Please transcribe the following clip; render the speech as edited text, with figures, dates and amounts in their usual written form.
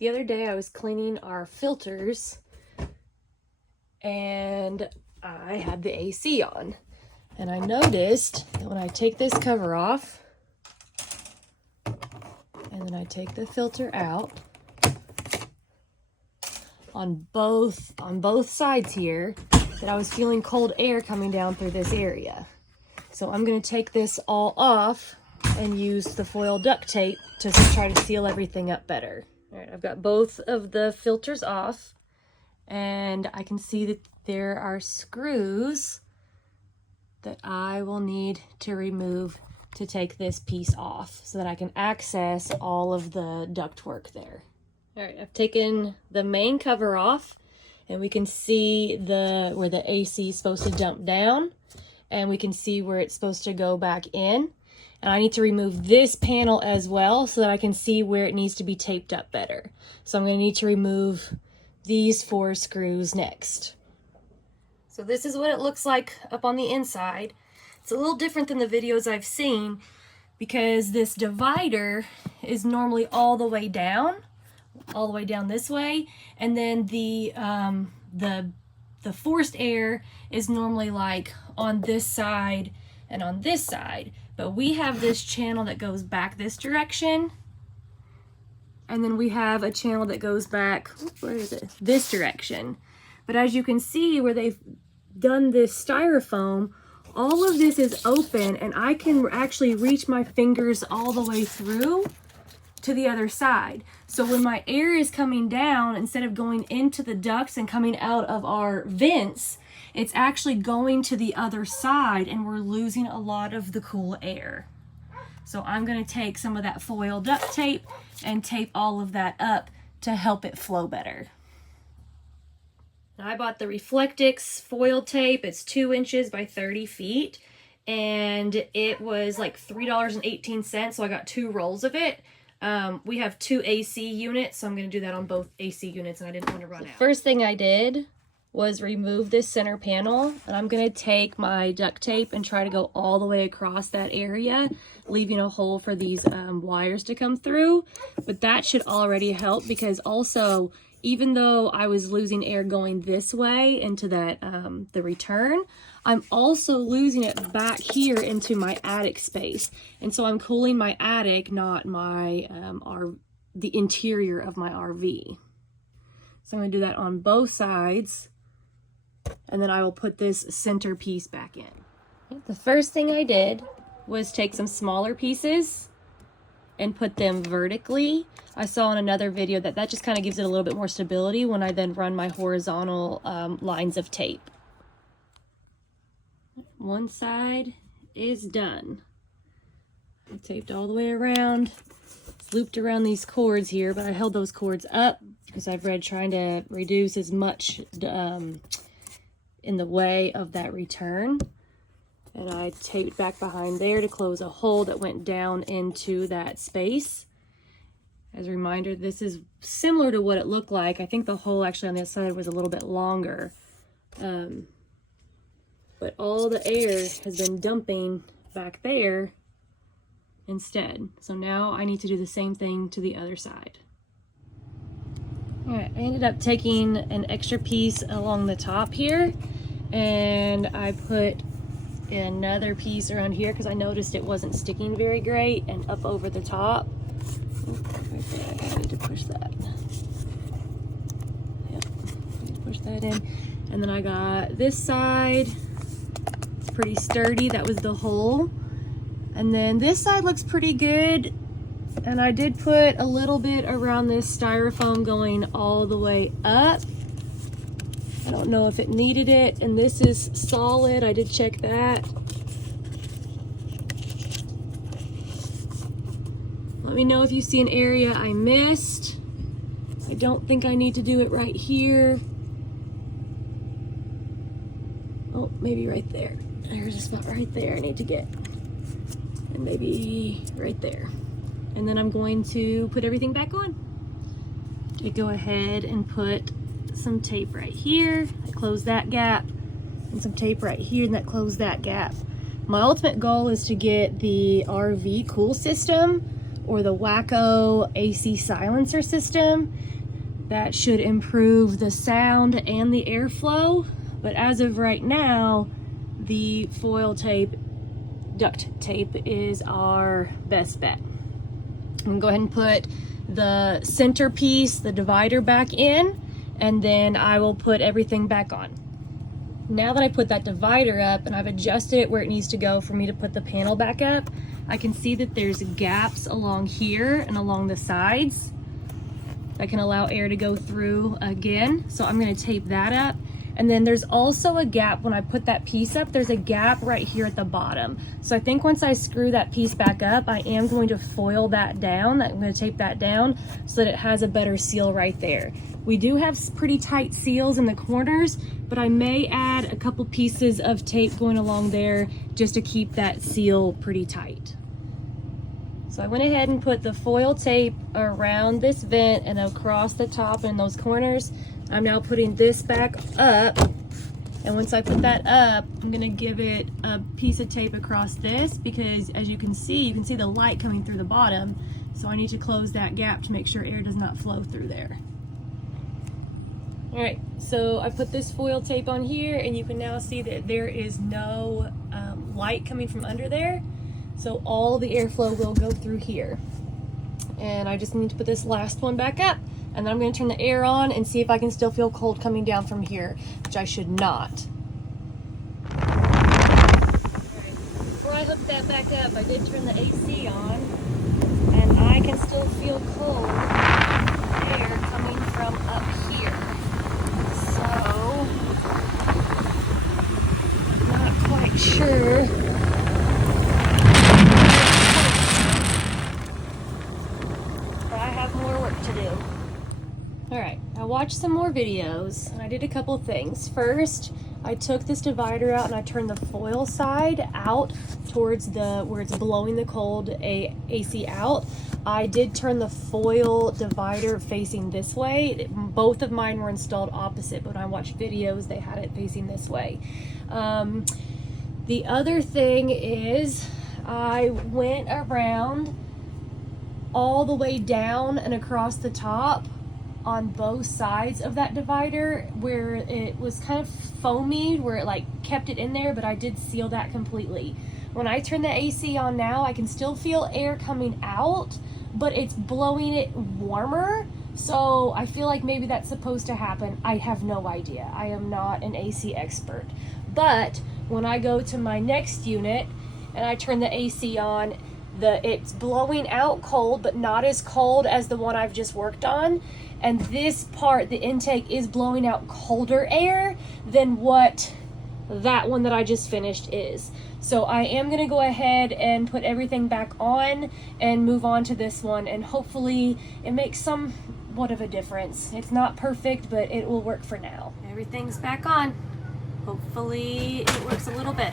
The other day I was cleaning our filters and I had the AC on. And I noticed that when I take this cover off and then I take the filter out, on both sides here, that I was feeling cold air coming down through this area. So I'm going to take this all off and use the foil duct tape to try to seal everything up better. All right, I've got both of the filters off, and I can see that there are screws that I will need to remove to take this piece off so that I can access all of the ductwork there. All right, I've taken the main cover off, and we can see where the AC is supposed to dump down, and we can see where it's supposed to go back in. And I need to remove this panel as well so that I can see where it needs to be taped up better. So I'm going to need to remove these 4 screws next. So this is what it looks like up on the inside. It's a little different than the videos I've seen because this divider is normally all the way down this way, and then the forced air is normally like on this side and on this side. But we have this channel that goes back this direction, and then we have a channel that goes back, where is it? This direction. But as you can see where they've done this styrofoam, all of this is open, and I can actually reach my fingers all the way through to the other side. So when my air is coming down, instead of going into the ducts and coming out of our vents, it's actually going to the other side, and we're losing a lot of the cool air. So I'm going to take some of that foil duct tape and tape all of that up to help it flow better. Now, I bought the Reflectix foil tape. It's 2 inches by 30 feet, and it was like $3.18, so I got 2 rolls of it. We have 2 AC units, so I'm going to do that on both AC units, and I didn't want to run out. First thing I did was remove this center panel, and I'm going to take my duct tape and try to go all the way across that area, leaving a hole for these wires to come through. But that should already help, because also, even though I was losing air going this way into that the return, I'm also losing it back here into my attic space. And so I'm cooling my attic, not my the interior of my RV. So I'm going to do that on both sides, and then I will put this center piece back in. The first thing I did was take some smaller pieces and put them vertically. I saw in another video that just kind of gives it a little bit more stability when I then run my horizontal lines of tape. One side is done. I taped all the way around. It's looped around these cords here, but I held those cords up because I've read trying to reduce as much in the way of that return. And I taped back behind there to close a hole that went down into that space. As a reminder, this is similar to what it looked like. I think the hole actually on this side was a little bit longer. But all the air has been dumping back there instead. So now I need to do the same thing to the other side. All right, I ended up taking an extra piece along the top here, and I put another piece around here because I noticed it wasn't sticking very great, and up over the top. Right there, I need to push that. Yep, I need to push that in. And then I got this side. It's pretty sturdy. That was the hole. And then this side looks pretty good. And I did put a little bit around this styrofoam going all the way up. I don't know if it needed it. And this is solid. I did check that. Let me know if you see an area I missed. I don't think I need to do it right here. Oh, maybe right there. There's a spot right there I need to get. And maybe right there. And then I'm going to put everything back on. I go ahead and put some tape right here. I close that gap. And some tape right here, and that close that gap. My ultimate goal is to get the RV cool system or the Wacko AC silencer system. That should improve the sound and the airflow. But as of right now, the foil tape, duct tape is our best bet. I'm gonna go ahead and put the centerpiece, the divider back in, and then I will put everything back on. Now that I put that divider up and I've adjusted it where it needs to go for me to put the panel back up, I can see that there's gaps along here and along the sides that can allow air to go through again. So I'm gonna tape that up. And then there's also a gap when I put that piece up, there's a gap right here at the bottom. So I think once I screw that piece back up, I am going to foil that down. I'm gonna tape that down so that it has a better seal right there. We do have pretty tight seals in the corners, but I may add a couple pieces of tape going along there just to keep that seal pretty tight. So I went ahead and put the foil tape around this vent and across the top and those corners. I'm now putting this back up, and once I put that up, I'm gonna give it a piece of tape across this because as you can see the light coming through the bottom, so I need to close that gap to make sure air does not flow through there. All right, so I put this foil tape on here and you can now see that there is no light coming from under there, so all the airflow will go through here. And I just need to put this last one back up. And then I'm going to turn the air on and see if I can still feel cold coming down from here, which I should not. Before I hook that back up, I did turn the AC on, and I can still feel cold air coming from up here. So, not quite sure. But I have more work to do. All right, I watched some more videos and I did a couple things. First, I took this divider out and I turned the foil side out towards where it's blowing the cold AC out. I did turn the foil divider facing this way. Both of mine were installed opposite, but when I watched videos, they had it facing this way. The other thing is I went around all the way down and across the top on both sides of that divider where it was kind of foamy, where it like kept it in there, but I did seal that completely. When I turn the AC on now, I can still feel air coming out, but it's blowing it warmer. So I feel like maybe that's supposed to happen. I have no idea. I am not an AC expert. But when I go to my next unit and I turn the AC on, it's blowing out cold, but not as cold as the one I've just worked on. And this part, the intake, is blowing out colder air than what that one that I just finished is. So I am gonna go ahead and put everything back on and move on to this one, and hopefully it makes somewhat of a difference. It's not perfect, but it will work for now. Everything's back on. Hopefully it works a little better.